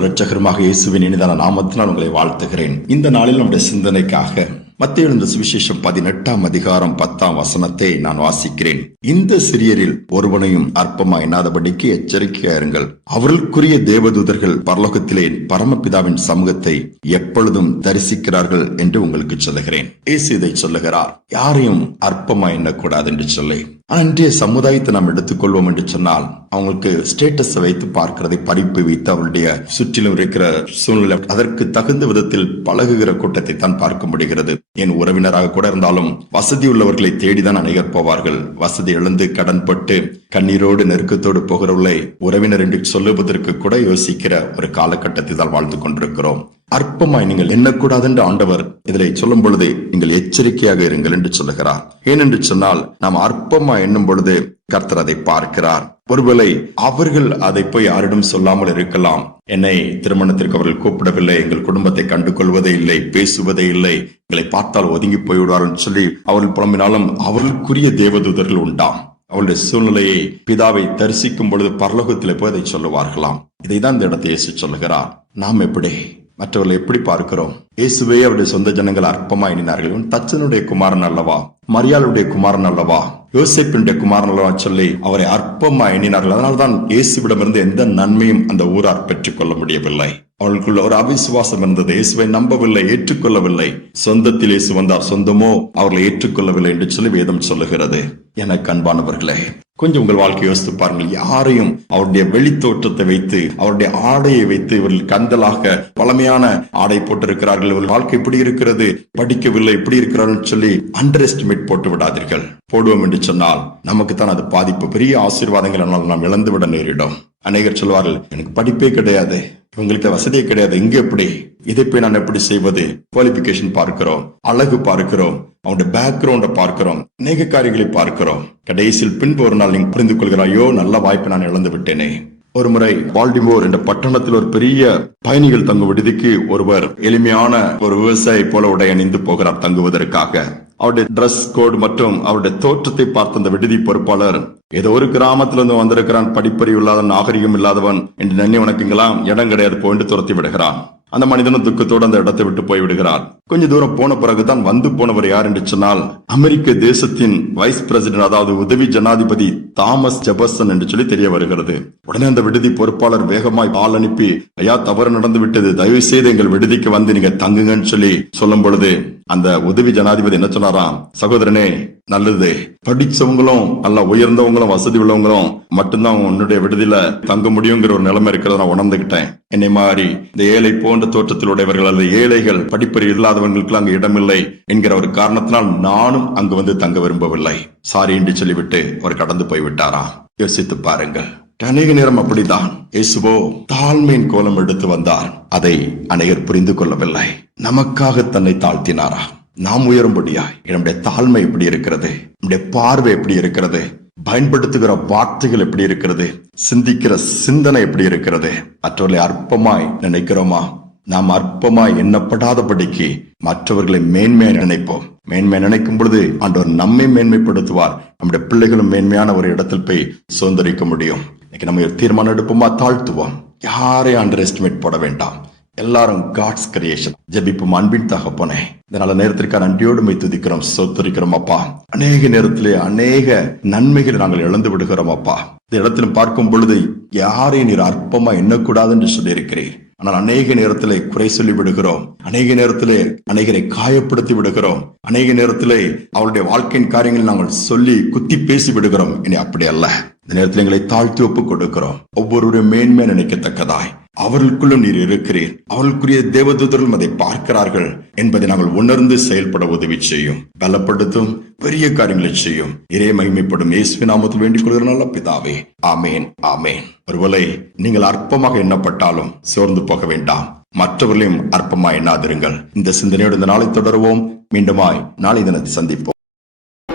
இரட்சகருமாக இயேசுவின் இனிதான நாமத்தினால் உங்களை வாழ்த்துகிறேன். இந்த நாளில் நம்முடைய சிந்தனைக்காக மத்திய எழுந்த சுவிசேஷம் பதினெட்டாம் அதிகாரம் பத்தாம் வசனத்தை நான் வாசிக்கிறேன். இந்த சிறியரில் ஒருவனையும் அற்பமா எண்ணாதபடிக்கு எச்சரிக்கையாருங்கள் அவர்களுக்குரிய தேவதூதர்கள் பரலோகத்திலே பரமபிதாவின் சமூகத்தை எப்பொழுதும் தரிசிக்கிறார்கள் என்று உங்களுக்கு சொல்லுகிறேன். இயேசு இதை சொல்லுகிறார் யாரையும் அற்பமா எண்ணக்கூடாது என்று சொல்லி. அன்றைய சமுதாயத்தை நாம் எடுத்துக்கொள்வோம் என்று சொன்னால் அவங்களுக்கு ஸ்டேட்டஸ் வைத்து பார்க்கிறதை பறிப்பு வைத்து அவருடைய சுற்றிலும் இருக்கிற சூழ்நிலை அதற்கு தகுந்த விதத்தில் பழகுகிற கூட்டத்தை தான் பார்க்க முடிகிறது. என் உறவினராக கூட இருந்தாலும் வசதி உள்ளவர்களை தேடிதான் அநேகர் போவார்கள். வசதி இழந்து கடன்பட்டு கண்ணீரோடு நெருக்கத்தோடு போகிறவர்களை உறவினர் என்று சொல்லுவதற்கு கூட யோசிக்கிற ஒரு காலகட்டத்தில் தான் வாழ்ந்து கொண்டிருக்கிறோம். அற்பமாய் நீங்கள் எண்ணக்கூடாது என்று ஆண்டவர் இதிலே சொல்லும் பொழுது நீங்கள் எச்சரிக்கையாக இருங்கள் என்று சொல்லுகிறார். ஏனென்று சொன்னால் நாம் அற்பமாய் எண்ணும் பொழுது கர்த்தர் அதை பார்க்கிறார். ஒருவேளை அவர்கள் அதை போய் யாரிடம் சொல்லாமல் இருக்கலாம். என்னை திருமணத்திற்கு அவர்கள் கூப்பிடவில்லை எங்கள் குடும்பத்தை கண்டு கொள்வதே இல்லை பேசுவதே இல்லை எங்களை பார்த்தால் ஒதுங்கி போய்விடுவார்கள் சொல்லி அவர்கள் புலம்பினாலும் அவர்களுக்குரிய தேவதூதர்கள் உண்டாம். அவளுடைய சூழ்நிலையை பிதாவை தரிசிக்கும் பொழுது பரலோகத்தில் போய் அதை சொல்லுவார்களாம். இதை தான் இந்த இடத்தை இயேசு சொல்லுகிறார். நாம் எப்படி மற்றவர்களை எப்படி பார்க்கிறோம்? இயேசுவே அவருடைய சொந்த ஜனங்கள் அற்பமா எண்ணினார்கள் இவன் தச்சனுடைய குமாரன் அல்லவா? மரியாளுடைய குமாரன் அல்லவா? யோசிப்பினுடைய குமாரன் அல்லவா சொல்லி அவரை அற்பமா எண்ணினார்கள் அதனால்தான் இயேசுவிடமிருந்து எந்த நன்மையும் அந்த ஊரார் பெற்றுக் கொள்ள முடியவில்லை. அவளுக்குள்ள ஒரு அவிசுவாசம் இருந்தது. இயேசுவை நம்பவில்லை ஏற்றுக்கொள்ளவில்லை. சொந்தத்தில் இயேசு வந்தார். சொந்தமோ? அவர்களை ஏற்றுக்கொள்ளவில்லை என்று சொல்லி வேதம் சொல்லுகிறது. எனக்கு அன்பானவர்களே கொஞ்சம் உங்கள் வாழ்க்கையை யோசித்து பாருங்கள். யாரையும் அவருடைய வெளித்தோற்றத்தை வைத்து அவருடைய ஆடையை வைத்து இவர்கள் கந்தலாக பழமையான ஆடை போட்டிருக்கிறார்கள். இவர்கள் வாழ்க்கை இப்படி இருக்கிறது படிக்கவில்லை இப்படி இருக்கிறார்கள் சொல்லி அண்டர் எஸ்டிமேட் போட்டு விடாதீர்கள். போடுவோம் என்று சொன்னால் நமக்கு தான் அது பாதிப்பு. பெரிய ஆசீர்வாதங்கள் நாம் நாம் இழந்துவிட நேரிடும். அநேகர் சொல்வார்கள் எனக்கு படிப்பே கிடையாது. இவங்களுக்கு வசதியே கிடையாது. இங்க எப்படி? இதை போய் நான் எப்படி செய்வது? குவாலிபிகேஷன் பார்க்கிறோம். அழகு பார்க்கிறோம். அவனுடைய பேக்ரவுண்ட பார்க்கிறோம். அநேக காரியங்களை பார்க்கிறோம். கடைசியில் பின்பு ஒரு நாள் நீங்க புரிந்து கொள்கிறாயோ? நல்ல வாய்ப்பை நான் இழந்து விட்டேனே. ஒரு முறை பால்டிமோர் என்ற பட்டணத்தில் ஒரு பெரிய பயணிகள் தங்கும் விடுதிக்கு ஒருவர் எளிமையான ஒரு விவசாயி போல உடை அணிந்து போகிறார் தங்குவதற்காக. அவருடைய ட்ரெஸ் கோட் மற்றும் அவருடைய தோற்றத்தை பார்த்த அந்த விடுதி பொறுப்பாளர் ஏதோ ஒரு கிராமத்துல இருந்து வந்திருக்கிறான் படிப்பறிவு இல்லாத நாகரிகம் இல்லாதவன் என்று நன்னி உனக்குங்களாம் இடம் கிடையாது போயிட்டு துரத்தி விடுகிறான். அந்த மனிதனும் துக்கத்தோடு அந்த இடத்தை விட்டு போய்விடுகிறார் கொஞ்ச தூரம் போன பிறகுதான் வந்து போனவர் யார் என்று சொன்னால் அமெரிக்க தேசத்தின் வைஸ் பிரசிடென்ட் அதாவது உதவி ஜனாதிபதி தாமஸ் ஜெபர்சன் என்று சொல்லி தெரிய வருகிறது. உடனே அந்த விடுதி பொறுப்பாளர் வேகமாய் ஆள் அனுப்பி ஐயா தவறு நடந்து விட்டது தயவு செய்து எங்கள் விடுதிக்கு வந்து நீங்க தங்குங்கன்னு சொல்லி சொல்லும் பொழுது அந்த உதவி ஜனாதிபதி என்ன சொன்னாராம்? சகோதரனே நல்லது. படிச்சவங்களும் நல்ல உயர்ந்தவங்களும் வசதி உள்ளவங்களும் மட்டும்தான் உன்னுடைய விடுதியில தங்க முடியுங்கிற ஒரு நிலைமை இருக்கிறத நான் உணர்ந்துகிட்டேன். என்னை மாதிரி இந்த ஏழை போன்ற தோற்றத்தில் உடையவர்கள் அல்லது ஏழைகள் படிப்பறிவு இல்லாதவங்களுக்கு அங்கு இடமில்லை என்கிற ஒரு காரணத்தினால் நானும் அங்கு வந்து தங்க விரும்பவில்லை. சாரி என்று சொல்லிவிட்டு அவர் கடந்து போய் விட்டாராம் யோசித்து பாருங்கள். அநேக நேரம் அப்படிதான் இயேசுவோ தாழ்மையின் கோலம் எடுத்து வந்தார். அதை அநேகர் புரிந்து கொள்ளவில்லை. நமக்காக தன்னை தாழ்த்தினாரா? நாம் உயரும்படியாய் நம்முடைய தாழ்மை எப்படி இருக்கிறது? நம்முடைய பார்வை எப்படி இருக்கிறது? பயன்படுத்துகிற வார்த்தைகள் எப்படி இருக்கிறது? சிந்திக்கிற சிந்தனை எப்படி இருக்கிறது? மற்றவர்களை அற்பமாய் நினைக்கிறோமா? நாம் அற்பமாய் எண்ணப்படாதபடிக்கு மற்றவர்களை மேன்மையாய் நினைப்போம். மேன்மை நினைக்கும் பொழுது ஆண்டவர் நம்மை மேன்மைப்படுத்துவார். நம்முடைய பிள்ளைகளும் மேன்மையான ஒரு இடத்தில் போய் சுதந்திரிக்க முடியும். இன்னைக்கு நம்ம தீர்மானம் எடுப்போமா? தாழ்த்துவோம். யாரையும் அண்டர் எஸ்டிமேட் போட வேண்டாம். எல்லாரும் காட்ஸ் கிரியேஷன் ஜபிப்பும் அன்பின் தகப்பனே. இதனால நேரத்திற்கான நன்றியோடு மை துதிக்கிறோம் சொத்துரிக்கிறோம் அப்பா. அநேக நேரத்திலே அநேக நன்மைகளை நாங்கள் இழந்து விடுகிறோம் அப்பா. இந்த இடத்திலும் பார்க்கும் பொழுது யாரையும் நீர் அற்பமா எண்ணக்கூடாது என்று சொல்லியிருக்கிறேன் ஆனால் அநேக நேரத்திலே குறை சொல்லி விடுகிறோம். அநேக நேரத்திலே அநேகரை காயப்படுத்தி விடுகிறோம். அநேக நேரத்திலே அவளுடைய வாழ்க்கையின் காரியங்களை நாங்கள் சொல்லி குத்தி பேசி விடுகிறோம். இனி அப்படி அல்ல. இந்த நேரத்தில் எங்களை தாழ்த்தி ஒப்புக் கொடுக்கிறோம். ஒவ்வொருவரும் மேன்மை நினைக்கத்தக்கதாய். அவர்களுக்குள்ளும் நீர் இருக்கிறீர். அவர்களுக்குரிய தேவதூதர்களும் அதை பார்க்கிறார்கள் என்பதை நாங்கள் உணர்ந்து செயல்பட உதவி செய்யும். பலப்படுத்தும் பெரிய காரியங்களை செய்யும். இறை மகிமைப்படும் இயேசு நாமத்தில் வேண்டிக் கொள்கிற நல்ல பிதாவே. ஆமேன் ஆமேன். ஒருவேளை நீங்கள் அற்பமாக எண்ணப்பட்டாலும் சோர்ந்து போக வேண்டாம். மற்றவர்களையும் அற்பமா எண்ணாதிருங்கள். இந்த சிந்தனையோடு இந்த நாளை தொடருவோம். மீண்டுமாய் நாளை தினத்தை சந்திப்போம்.